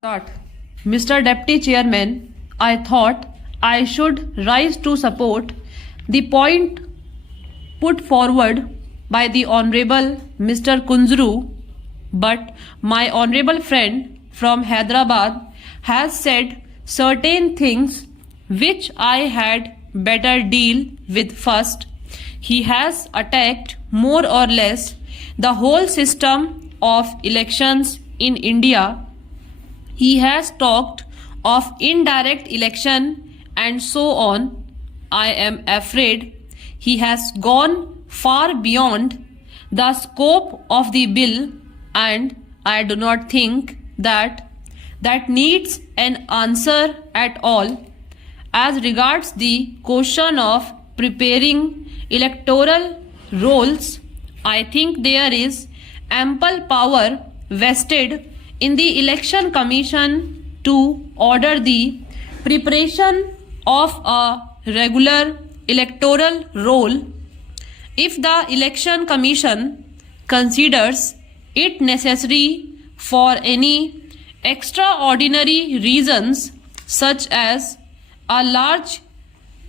Start. Mr. Deputy Chairman, I thought I should rise to support the point put forward by the Honorable Mr. Kunzru, but my honorable friend from Hyderabad has said certain things which I had better deal with first. He has attacked more or less the whole system of elections in India. He has talked of indirect election and so on. I am afraid he has gone far beyond the scope of the bill, and I do not think that needs an answer at all. As regards the question of preparing electoral rolls, I think there is ample power vested in the Election Commission to order the preparation of a regular electoral roll if the Election Commission considers it necessary for any extraordinary reasons, such as a large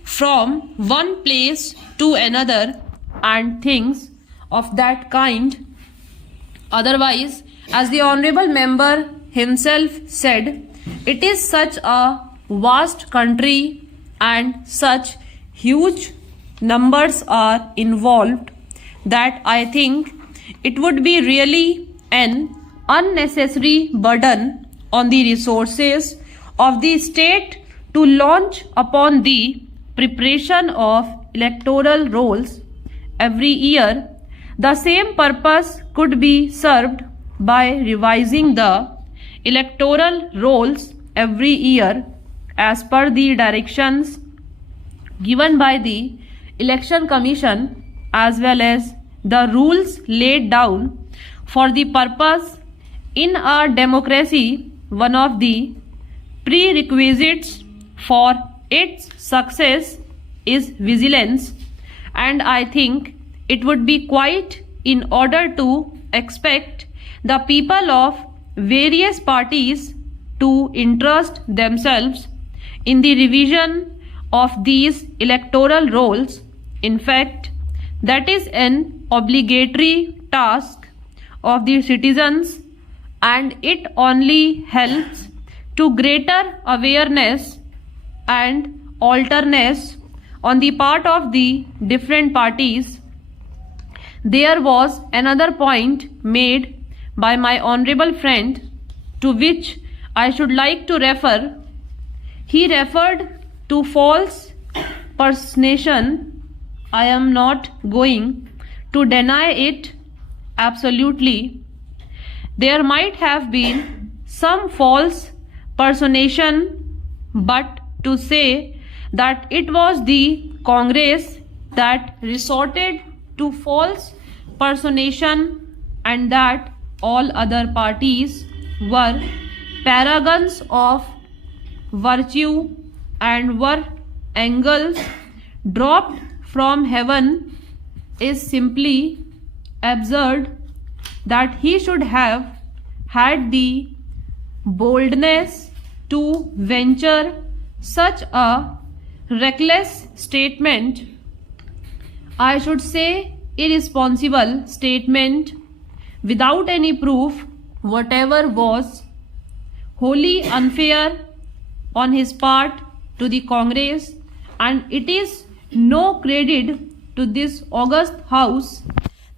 from one place to another and things of that kind. Otherwise, as the honorable member himself said, it is such a vast country and such huge numbers are involved that I think it would be really an unnecessary burden on the resources of the state to launch upon the preparation of electoral rolls every year. The same purpose could be served by revising the electoral rolls every year as per the directions given by the Election Commission, as well as the rules laid down for the purpose. In a democracy, one of the prerequisites for its success is vigilance, and I think it would be quite in order to expect the people of various parties to interest themselves in the revision of these electoral rolls. In fact, that is an obligatory task of the citizens, and it only helps to greater awareness and alertness on the part of the different parties. There was another point made by my honorable friend to which I should like to refer. He referred to false personation. I am not going to deny it absolutely. There might have been some false personation, but to say that it was the Congress that resorted to false personation and that all other parties were paragons of virtue and were angels dropped from heaven is simply absurd. That he should have had the boldness to venture such a reckless statement, I should say irresponsible statement, without any proof whatever, was wholly unfair on his part to the Congress, and it is no credit to this august house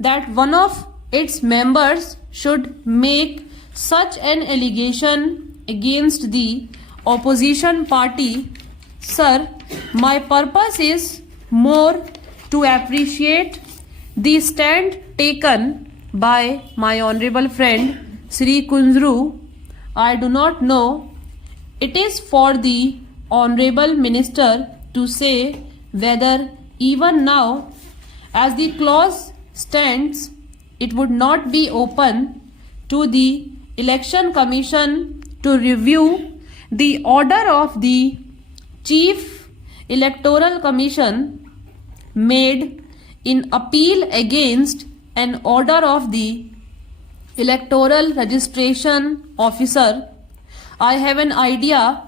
that one of its members should make such an allegation against the opposition party. Sir, my purpose is more to appreciate the stand taken by my honorable friend Sri Kunzru. I do not know. It is for the honorable minister to say whether even now, as the clause stands, it would not be open to the Election Commission to review the order of the Chief Electoral Commission made in appeal against an order of the Electoral Registration Officer I have an idea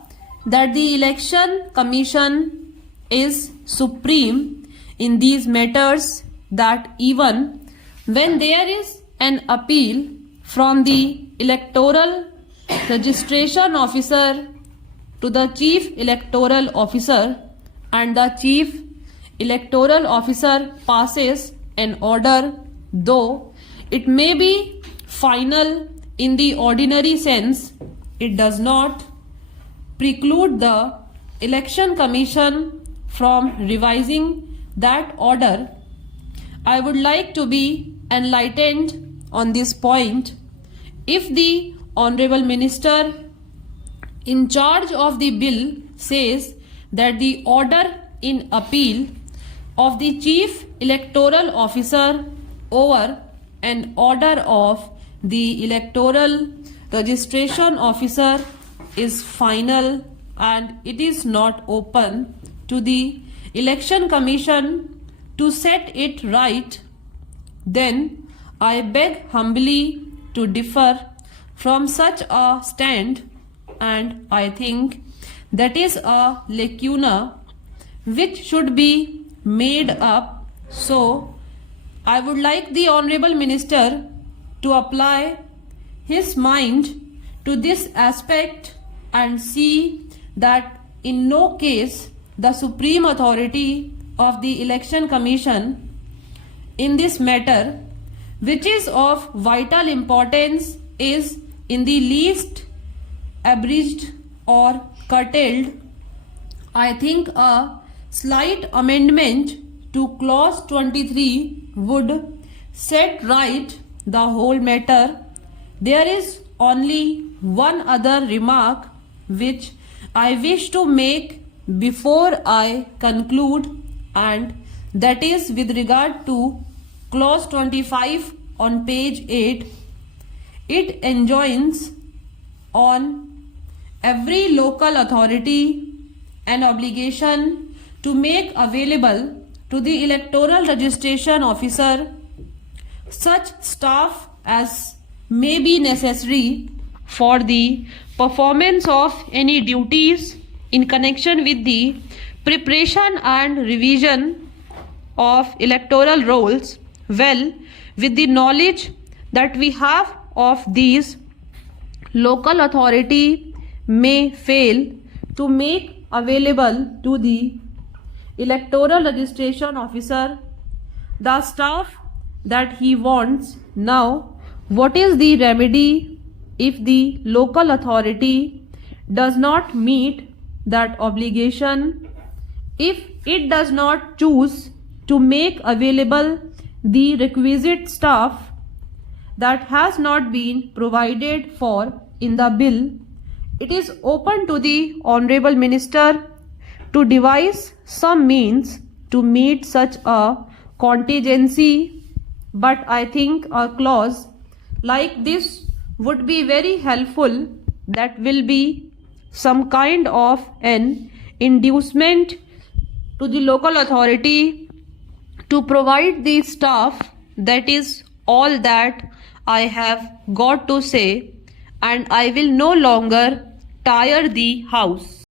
that the Election Commission is supreme in these matters, that even when there is an appeal from the electoral registration officer to the chief electoral officer and the chief electoral officer passes an order, though it may be final in the ordinary sense, it does not preclude the Election Commission from revising that order. I would like to be enlightened on this point. If the Honorable Minister in charge of the bill says that the order in appeal of the Chief Electoral Officer over an order of the Electoral Registration Officer is final and it is not open to the Election Commission to set it right, then I beg humbly to differ from such a stand, and I think that is a lacuna which should be made up. So I would like the Honorable Minister to apply his mind to this aspect and see that in no case the supreme authority of the Election Commission in this matter, which is of vital importance, is in the least abridged or curtailed. I think a slight amendment to clause 23 would set right the whole matter. There is only one other remark which I wish to make before I conclude, and that is with regard to clause 25 on page 8. It enjoins on every local authority an obligation to make available to the electoral registration officer such staff as may be necessary for the performance of any duties in connection with the preparation and revision of electoral rolls. Well, with the knowledge that we have of these, local authority may fail to make available to the electoral registration officer the staff that he wants. Now, what is the remedy if the local authority does not meet that obligation? If it does not choose to make available the requisite staff that has not been provided for in the bill, it is open to the Honorable Minister to devise some means to meet such a contingency. But I think a clause like this would be very helpful. That will be some kind of an inducement to the local authority to provide the staff. That is all that I have got to say, and I will no longer tire the house.